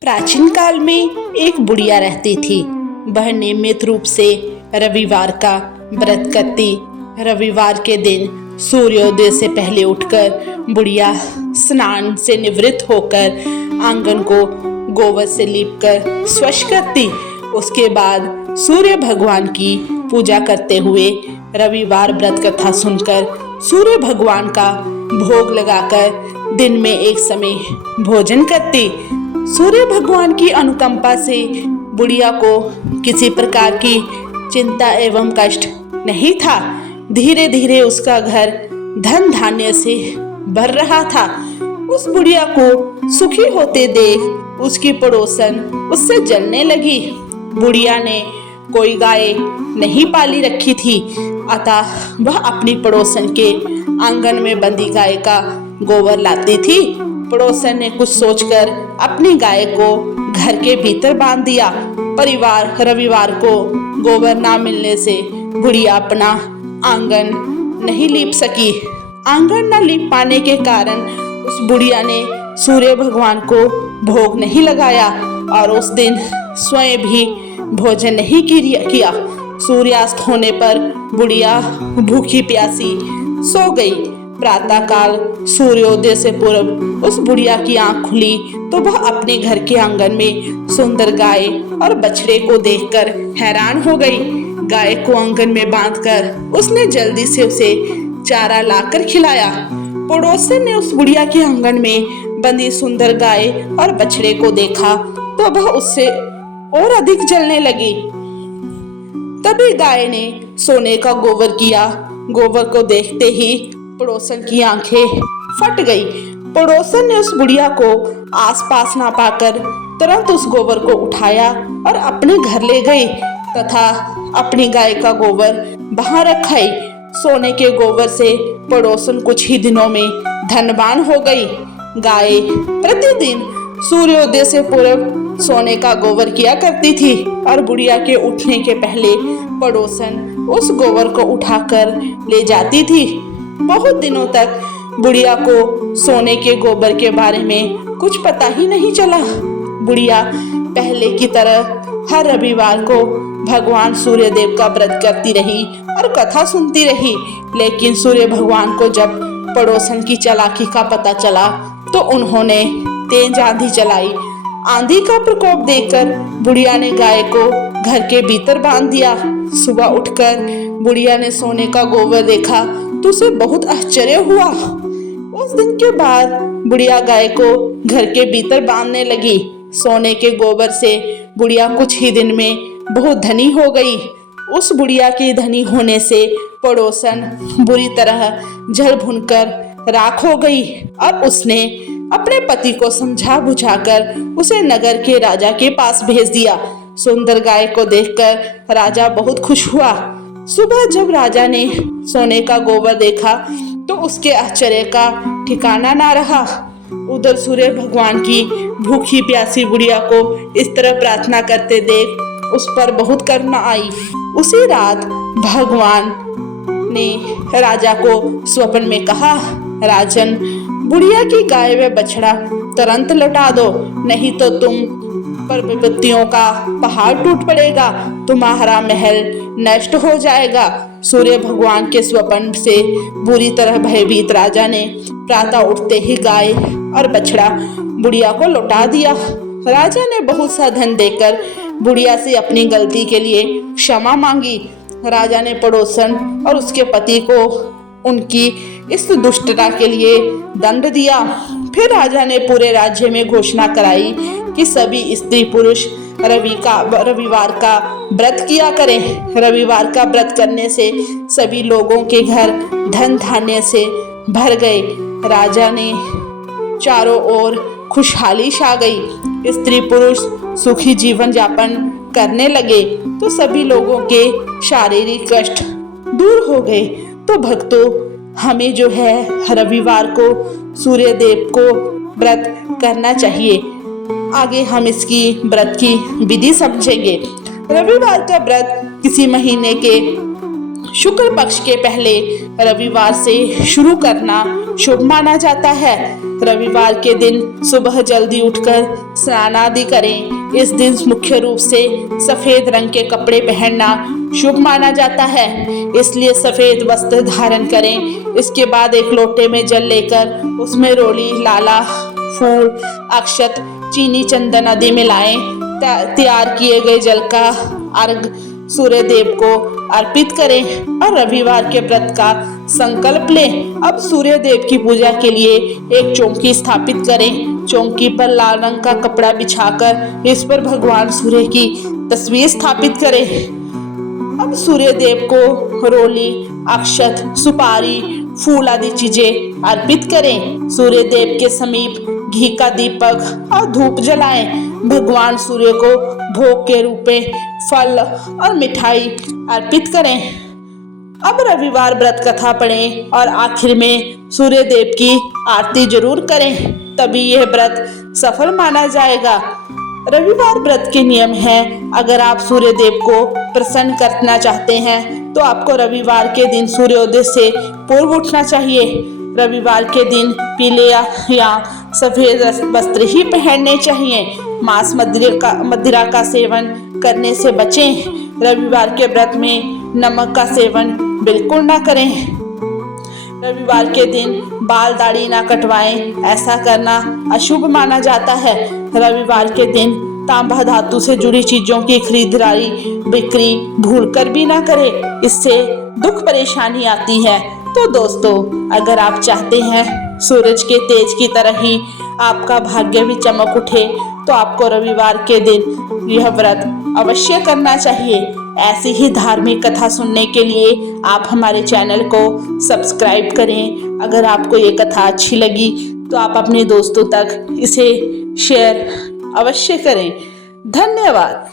प्राचीन काल में एक बुढ़िया रहती थी। वह नियमित रूप से रविवार का व्रत करती। रविवार के दिन सूर्योदय से पहले उठकर बुढ़िया स्नान से निवृत्त होकर आंगन को गोबर से लीपकर स्वच्छ करती। उसके बाद सूर्य भगवान की पूजा करते हुए रविवार व्रत कथा सुनकर सूर्य भगवान का भोग लगाकर दिन में एक समय भोजन करती। सूर्य भगवान की अनुकंपा से बुढ़िया को किसी प्रकार की चिंता एवं कष्ट नहीं था। धीरे धीरे उसका घर धन धान्य से भर रहा था। उस बुढ़िया को सुखी होते देख उसकी पड़ोसन उससे जलने लगी। बुढ़िया ने कोई गाय नहीं पाली रखी थी, अतः वह अपनी पड़ोसन के आंगन में बंधी गाय का गोबर लाती थी। पड़ोसन ने कुछ सोचकर अपनी गाय को घर के भीतर बांध दिया। रविवार को गोबर ना मिलने से बुढ़िया अपना आंगन नहीं लीप सकी। आंगन न लीप पाने के कारण उस बुढ़िया ने सूर्य भगवान को भोग नहीं लगाया और उस दिन स्वयं भी भोजन नहीं किया। सूर्यास्त होने पर बुढ़िया भूखी प्यासी सो गई। प्रातः काल सूर्योदय से पूर्व उस बुढ़िया की आंख खुली तो वह अपने घर के आंगन में सुंदर गाय और बछड़े को देखकर हैरान हो गई। गाय को आंगन में बांधकर उसने जल्दी से उसे चारा लाकर खिलाया। पड़ोसन ने उस बुढ़िया के आंगन में बंधी सुंदर गाय और बछड़े को देखा तो वह उससे और अधिक जलने लगी। तभी गाय ने सोने का गोबर किया। गोबर को देखते ही पड़ोसन की आंखें फट गई। पड़ोसन ने उस बुढ़िया को आसपास ना पाकर तुरंत उस गोबर को उठाया और अपने घर ले गई तथा अपनी गाय का गोबर वहां रखाई। सोने के गोबर से पड़ोसन कुछ ही दिनों में धनवान हो गई। गाय प्रतिदिन सूर्योदय से पूर्व सोने का गोबर किया करती थी और बुढ़िया के उठने के पहले पड़ोसन उस गोबर को उठाकर ले जाती थी। बहुत दिनों तक बुढ़िया को सोने के गोबर के बारे में कुछ पता ही नहीं चला। बुढ़िया पहले की तरह हर रविवार को भगवान सूर्यदेव का व्रत करती रही और कथा सुनती रही। लेकिन सूर्य भगवान को जब पड़ोसन की चालाकी का पता चला तो उन्होंने तेज आंधी चलाई। आंधी का प्रकोप देखकर बुढ़िया ने गाय को घर के भीतर बांध दिया। सुबह उठकर बुढ़िया ने सोने का गोबर देखा तो उसे बहुत आश्चर्य हुआ। उस दिन के बाद बुढ़िया गाय को घर के भीतर बांधने लगी। सोने के गोबर से बुढ़िया कुछ ही दिन में बहुत धनी हो गई। उस बुढ़िया के धनी होने से पड़ोसन बुरी तरह जल भुनकर राख हो गई और उसने अपने पति को समझा बुझाकर उसे नगर के राजा के पास भेज दिया। सुंदर गाय को देखकर राजा बहुत खुश हुआ। सुबह जब राजा ने सोने का गोबर देखा तो उसके आश्चर्य का ठिकाना ना रहा। उधर सूर्य भगवान की भूखी प्यासी बुढ़िया को इस तरह प्रार्थना करते देख उस पर बहुत करुणा आई। उसी रात भगवान ने राजा को स्वप्न में कहा, राजन, बुढ़िया की गाय व बछड़ा तुरंत लौटा दो, नहीं तो तुम पर विपत्तियों का पहाड़ टूट पड़ेगा, तुम्हारा महल नष्ट हो जाएगा। सूर्य भगवान के स्वप्न से बुरी तरह भयभीत राजा ने प्रातः उठते ही गाय और बछड़ा बुढ़िया को लौटा दिया। राजा ने बहुत सा धन देकर बुढ़िया से अपनी गलती के लिए क्षमा मांगी। राजा ने पड़ोसन और उसके पति को उनकी इस दुष्टता के लिए दंड दिया। फिर राजा ने पूरे राज्य में घोषणा कराई कि सभी स्त्री पुरुष रविवार का व्रत किया करें। रविवार का व्रत करने से सभी लोगों के घर धन धान्य से भर गए। राजा ने चारों ओर खुशहाली छा गई। स्त्री पुरुष सुखी जीवन यापन करने लगे तो सभी लोगों के शारीरिक कष्ट दूर हो गए। तो भक्तों, हमें जो है रविवार को सूर्य देव को व्रत करना चाहिए। आगे हम इसकी व्रत की विधि समझेंगे। रविवार का व्रत किसी महीने के शुक्ल पक्ष के पहले रविवार से शुरू करना शुभ माना जाता है। रविवार के दिन सुबह जल्दी उठकर स्नान आदि करें। इस दिन मुख्य रूप से सफेद रंग के कपड़े पहनना शुभ माना जाता है, इसलिए सफेद वस्त्र धारण करें। इसके बाद एक लोटे में जल लेकर उसमें रोली, लाला, फूल, अक्षत, चीनी, चंदन आदि मिलाएं। तैयार किए गए जल का अर्घ सूर्य देव को अर्पित करें और रविवार के व्रत का संकल्प लें। अब सूर्य देव की पूजा के लिए एक चौकी स्थापित करें। चौकी पर लाल रंग का कपड़ा बिछाकर इस पर भगवान सूर्य की तस्वीर स्थापित करें। अब सूर्य देव को रोली, अक्षत, सुपारी, फूल आदि चीजें अर्पित करें। सूर्य देव के समीप घी का दीपक और धूप जलाएं। भगवान सूर्य को भोग के रूप में फल और मिठाई अर्पित करें। अब रविवार व्रत कथा पढ़ें और आखिर में सूर्य देव की आरती जरूर करें, तभी यह व्रत सफल माना जाएगा। रविवार व्रत के नियम हैं। अगर आप सूर्य देव को प्रसन्न करना चाहते हैं तो आपको रविवार के दिन सूर्योदय से पूर्व उठना चाहिए। रविवार के दिन पीले या सफेद वस्त्र ही पहनने चाहिए। मांस मदिरा का सेवन करने से बचें। रविवार के व्रत में नमक का सेवन बिल्कुल ना करें। रविवार के दिन बाल दाढ़ी ना कटवाएं, ऐसा करना अशुभ माना जाता है। रविवार के दिन तांबा धातु से जुड़ी चीजों की खरीदारी बिक्री भूलकर भी ना करें, इससे दुख परेशानी आती है। तो दोस्तों, अगर आप चाहते हैं सूरज के तेज की तरह ही आपका भाग्य भी चमक उठे तो आपको रविवार के दिन यह व्रत अवश्य करना चाहिए। ऐसी ही धार्मिक कथा सुनने के लिए आप हमारे चैनल को सब्सक्राइब करें। अगर आपको ये कथा अच्छी लगी तो आप अपने दोस्तों तक इसे शेयर अवश्य करें। धन्यवाद।